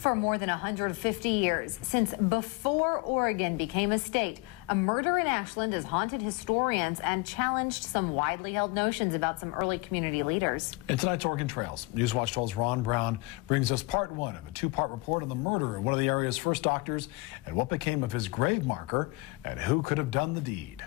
For more than 150 years, since before Oregon became a state, a murder in Ashland has haunted historians and challenged some widely held notions about some early community leaders. In tonight's Oregon Trails, Newswatch 12's Ron Brown brings us part one of a two-part report on the murder of one of the area's first doctors and what became of his grave marker and who could have done the deed.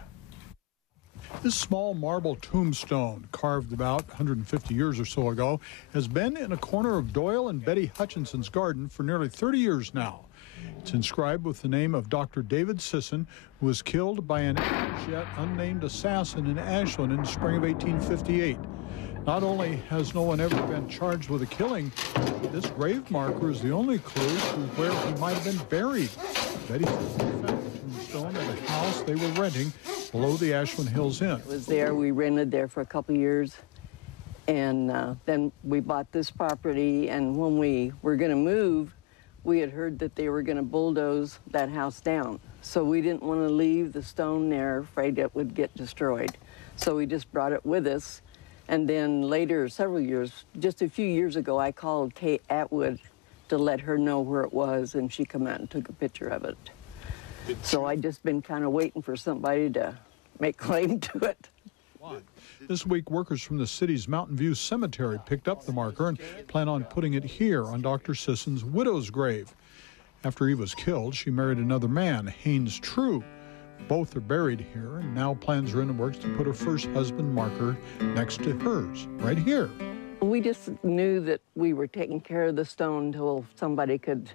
This small marble tombstone, carved about 150 years or so ago, has been in a corner of Doyle and Betty Hutchinson's garden for nearly 30 years now. It's inscribed with the name of Dr. David Sisson, who was killed by an as-yet unnamed assassin in Ashland in the spring of 1858. Not only has no one ever been charged with a killing, but this grave marker is the only clue to where he might have been buried. Betty found the tombstone at a house they were renting below the Ashland Hills Inn. It was there. We rented there for a couple years, and then we bought this property, and when we were going to move, we had heard that they were going to bulldoze that house down. So we didn't want to leave the stone there, afraid it would get destroyed. So we just brought it with us. And then later, several years, just a few years ago, I called Kate Atwood to let her know where it was, and she came out and took a picture of it. So I just been kind of waiting for somebody to make claim to it. This week, workers from the city's Mountain View Cemetery picked up the marker and plan on putting it here on Dr. Sisson's widow's grave. After he was killed, she married another man, Haynes True. Both are buried here, and now plans are in the works to put her first husband marker next to hers, right here. We just knew that we were taking care of the stone until somebody could,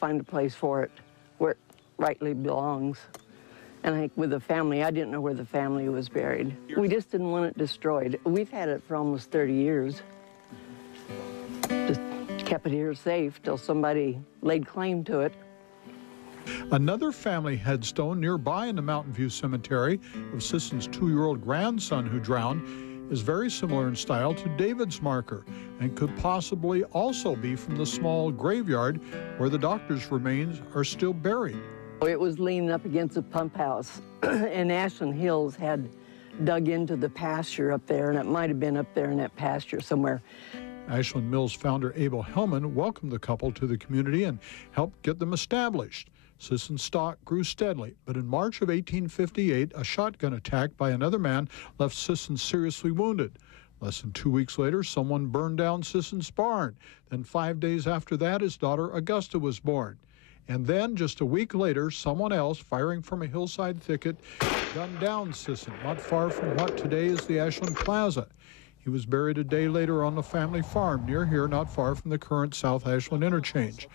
find a place for it where it rightly belongs. And I think with the family, I didn't know where the family was buried. We just didn't want it destroyed. We've had it for almost 30 years. Just kept it here safe till somebody laid claim to it. Another family headstone nearby in the Mountain View Cemetery of Sisson's 2-year-old grandson who drowned is very similar in style to David's marker and could possibly also be from the small graveyard where the doctor's remains are still buried. It was leaning up against a pump house, and Ashland Hills had dug into the pasture up there, and it might have been up there in that pasture somewhere. Ashland Mills founder Abel Hellman welcomed the couple to the community and helped get them established. Sisson's stock grew steadily, but in March of 1858, a shotgun attack by another man left Sisson seriously wounded. Less than 2 weeks later, someone burned down Sisson's barn. Then 5 days after that, his daughter Augusta was born. And then, just a week later, someone else, firing from a hillside thicket, gunned down Sisson, not far from what today is the Ashland Plaza. He was buried a day later on the family farm near here, not far from the current South Ashland interchange.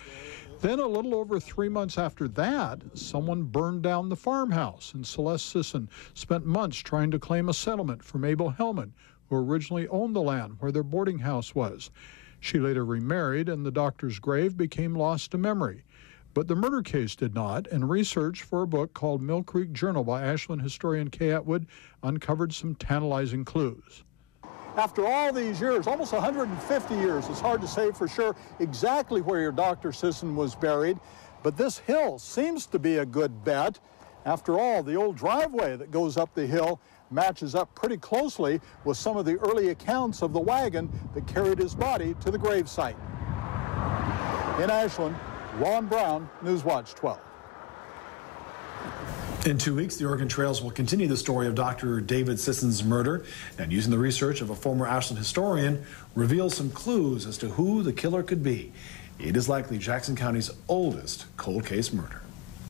Then, a little over 3 months after that, someone burned down the farmhouse, and Celeste Sisson spent months trying to claim a settlement from Abel Hellman, who originally owned the land where their boarding house was. She later remarried, and the doctor's grave became lost to memory. But the murder case did not, and research for a book called Mill Creek Journal by Ashland historian Kay Atwood uncovered some tantalizing clues. After all these years, almost 150 years, it's hard to say for sure exactly where your Dr. Sisson was buried, but this hill seems to be a good bet. After all, the old driveway that goes up the hill matches up pretty closely with some of the early accounts of the wagon that carried his body to the gravesite. In Ashland, Ron Brown, Newswatch 12. In 2 weeks, the Oregon Trails will continue the story of Dr. David Sisson's murder and, using the research of a former Ashland historian, reveal some clues as to who the killer could be. It is likely Jackson County's oldest cold case murder.